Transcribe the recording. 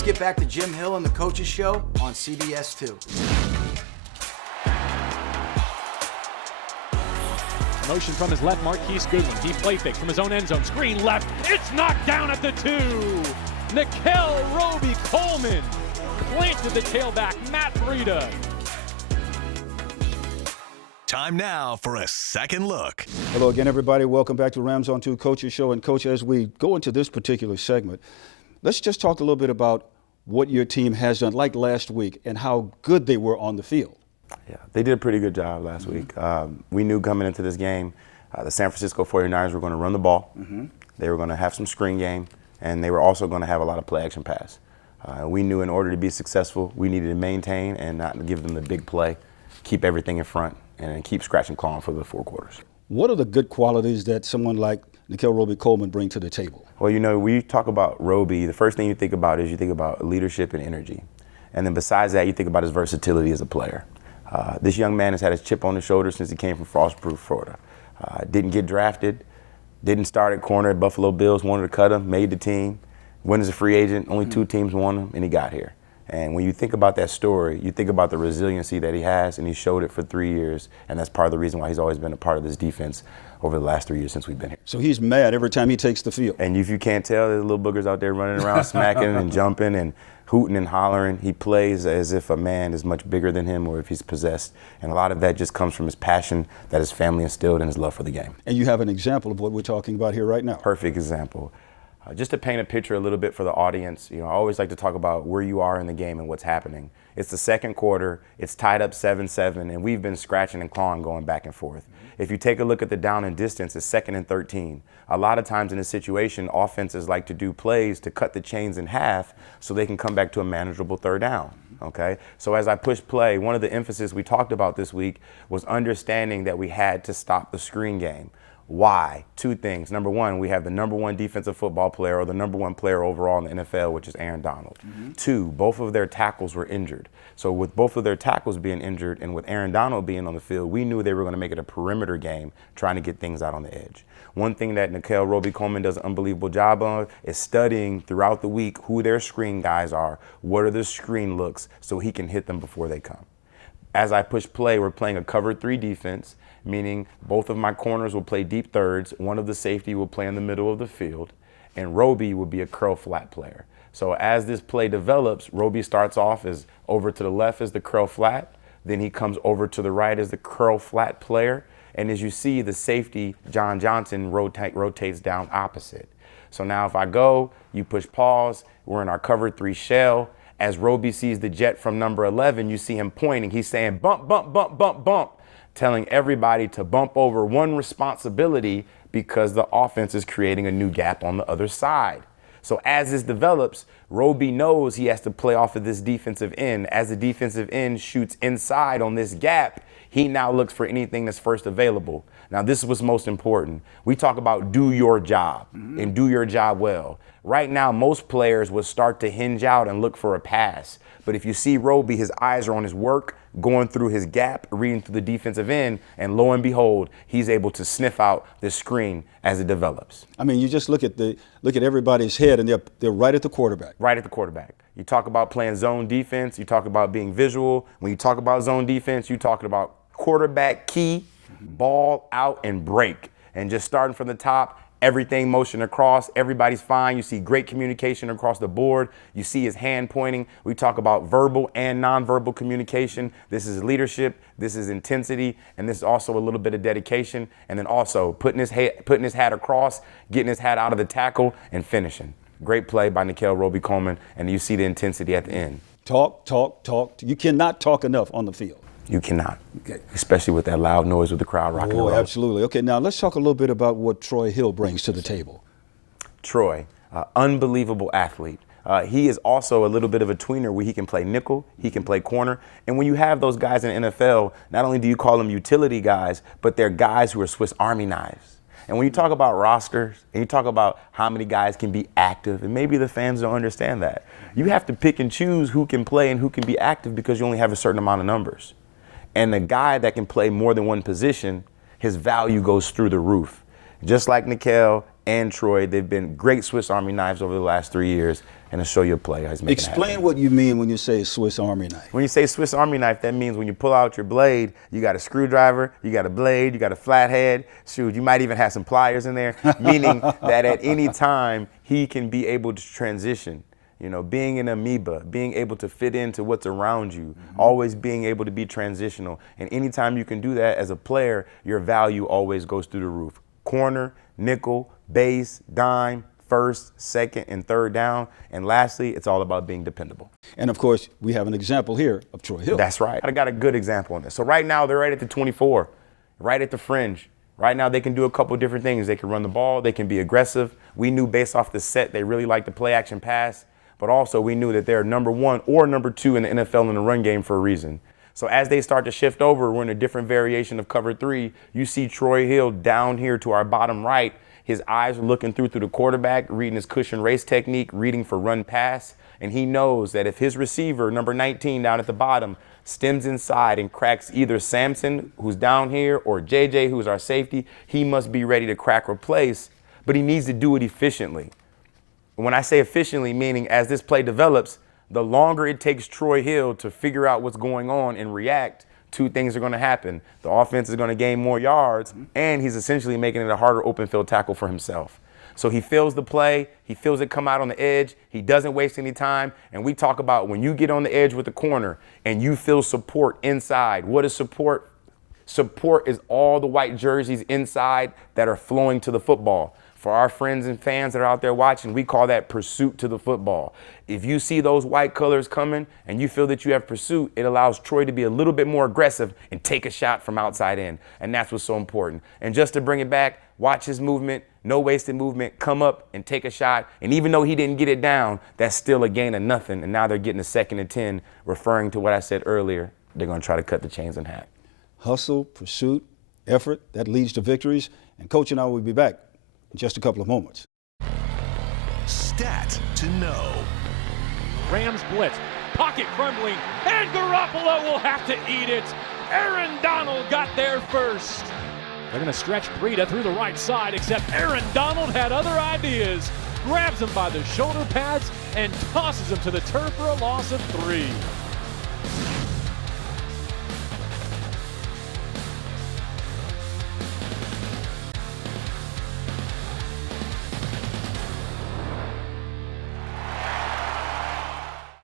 let's get back to Jim Hill and the Coaches Show on CBS2. Motion from his left, Marquise Goodwin. Deep play fake from his own end zone. Screen left. It's knocked down at the 2. Nickell Robey-Coleman planted the tailback, Matt Breida. Time now for a second look. Hello again, everybody. Welcome back to Rams on 2 Coaches Show. And Coach, as we go into this particular segment, let's just talk a little bit about what your team has done, like last week, and how good they were on the field. Yeah, they did a pretty good job last week. We knew coming into this game, the San Francisco 49ers were going to run the ball. They were going to have some screen game, and they were also going to have a lot of play action pass. We knew in order to be successful, we needed to maintain and not give them the big play, keep everything in front, and keep scratching clawing for the 4 quarters. What are the good qualities that someone like Nickell Robey-Coleman bring to the table? Well, you know, we talk about Robey, the first thing you think about is you think about leadership and energy. And then besides that, you think about his versatility as a player. This young man has had his chip on his shoulder since he came from Frostproof, Florida. Didn't get drafted, didn't start at corner at Buffalo Bills, wanted to cut him, made the team, went as a free agent, only 2 teams won him, and he got here. And when you think about that story, you think about the resiliency that he has, and he showed it for 3 years, and that's part of the reason why he's always been a part of this defense over the last 3 years since we've been here. So he's mad every time he takes the field. And if you can't tell, there's little boogers out there running around smacking and jumping and hooting and hollering. He plays as if a man is much bigger than him or if he's possessed. And a lot of that just comes from his passion that his family instilled and his love for the game. And you have an example of what we're talking about here right now. Perfect example. Just to paint a picture a little bit for the audience, you know, I always like to talk about where you are in the game and what's happening. It's the second quarter, it's tied up 7-7, and we've been scratching and clawing going back and forth. If you take a look at the down and distance, it's 2nd and 13. A lot of times in this situation, offenses like to do plays to cut the chains in half so they can come back to a manageable 3rd down, okay? So as I push play, one of the emphasis we talked about this week was understanding that we had to stop the screen game. Why? 2 things. Number one, we have the number 1 defensive football player or the number 1 player overall in the NFL, which is Aaron Donald. 2, both of their tackles were injured. So with both of their tackles being injured and with Aaron Donald being on the field, we knew they were going to make it a perimeter game trying to get things out on the edge. One thing that Nickell Robey-Coleman does an unbelievable job of is studying throughout the week who their screen guys are, what are the screen looks, so he can hit them before they come. As I push play, we're playing a cover 3 defense, meaning both of my corners will play deep thirds, one of the safety will play in the middle of the field, and Robey will be a curl flat player. So as this play develops, Robey starts off as over to the left as the curl flat, then he comes over to the right as the curl flat player, and as you see, the safety, John Johnson, rotates down opposite. So now if I go, you push pause, we're in our cover 3 shell. As Robey sees the jet from number 11, you see him pointing. He's saying bump, bump, bump, bump, bump, telling everybody to bump over one responsibility because the offense is creating a new gap on the other side. So as this develops, Robey knows he has to play off of this defensive end. As the defensive end shoots inside on this gap, he now looks for anything that's first available. Now, this is what's most important. We talk about do your job and do your job well. Right now, most players would start to hinge out and look for a pass. But if you see Robey, his eyes are on his work, going through his gap, reading through the defensive end, and lo and behold, he's able to sniff out the screen as it develops. I mean, you just look at everybody's head, and they're right at the quarterback. Right at the quarterback. You talk about playing zone defense. You talk about being visual. When you talk about zone defense, you're talking about quarterback key, ball out, and break. And just starting from the top, everything motion across, everybody's fine. You see great communication across the board. You see his hand pointing. We talk about verbal and nonverbal communication. This is leadership, this is intensity, and this is also a little bit of dedication. And then also putting his hat across, getting his hat out of the tackle, and finishing. Great play by Nickell Robey-Coleman, and you see the intensity at the end. Talk, talk, talk. You cannot talk enough on the field. You cannot, especially with that loud noise with the crowd rocking around. Absolutely. Okay, now let's talk a little bit about what Troy Hill brings to the table. Troy, unbelievable athlete. He is also a little bit of a tweener where he can play nickel, he can play corner. And when you have those guys in the NFL, not only do you call them utility guys, but they're guys who are Swiss Army knives. And when you talk about rosters and you talk about how many guys can be active, and maybe the fans don't understand that, you have to pick and choose who can play and who can be active because you only have a certain amount of numbers. And the guy that can play more than one position, his value goes through the roof. Just like Nickell and Troy, they've been great Swiss Army knives over the last 3 years. and he'll show you a play. How he's making it happen. Explain what you mean when you say Swiss Army knife. When you say Swiss Army knife, that means when you pull out your blade, you got a screwdriver, you got a blade, you got a flathead. Shoot, you might even have some pliers in there, meaning that at any time he can be able to transition. You know, being an amoeba, being able to fit into what's around you, always being able to be transitional. And anytime you can do that as a player, your value always goes through the roof. Corner, nickel, base, dime, first, second, and third down. And lastly, it's all about being dependable. And of course, we have an example here of Troy Hill. That's right. I got a good example on this. So right now, they're right at the 24, right at the fringe. Right now, they can do a couple different things. They can run the ball. They can be aggressive. We knew based off the set, they really like to play action pass. But also, we knew that they're number 1 or number 2 in the NFL in the run game for a reason. So as they start to shift over, we're in a different variation of cover 3. You see Troy Hill down here to our bottom right. His eyes are looking through the quarterback, reading his cushion race technique, reading for run pass. And he knows that if his receiver, number 19 down at the bottom, stems inside and cracks either Samson, who's down here, or JJ, who's our safety, he must be ready to crack or place. But he needs to do it efficiently. When I say efficiently, meaning as this play develops, the longer it takes Troy Hill to figure out what's going on and react, 2 things are going to happen. The offense is going to gain more yards, and he's essentially making it a harder open field tackle for himself. So he feels the play, he feels it come out on the edge, he doesn't waste any time, and we talk about when you get on the edge with the corner and you feel support inside. What is support? Support is all the white jerseys inside that are flowing to the football. For our friends and fans that are out there watching, we call that pursuit to the football. If you see those white colors coming and you feel that you have pursuit, it allows Troy to be a little bit more aggressive and take a shot from outside in. And that's what's so important. And just to bring it back, watch his movement, no wasted movement, come up and take a shot. And even though he didn't get it down, that's still a gain of nothing. And now they're getting a 2nd and 10, referring to what I said earlier. They're going to try to cut the chains in half. Hustle, pursuit, effort, that leads to victories. And Coach and I will be back in just a couple of moments. Stat to know. Rams blitz, pocket crumbling, and Garoppolo will have to eat it. Aaron Donald got there first. They're going to stretch Breida through the right side, except Aaron Donald had other ideas. Grabs him by the shoulder pads and tosses him to the turf for a loss of 3.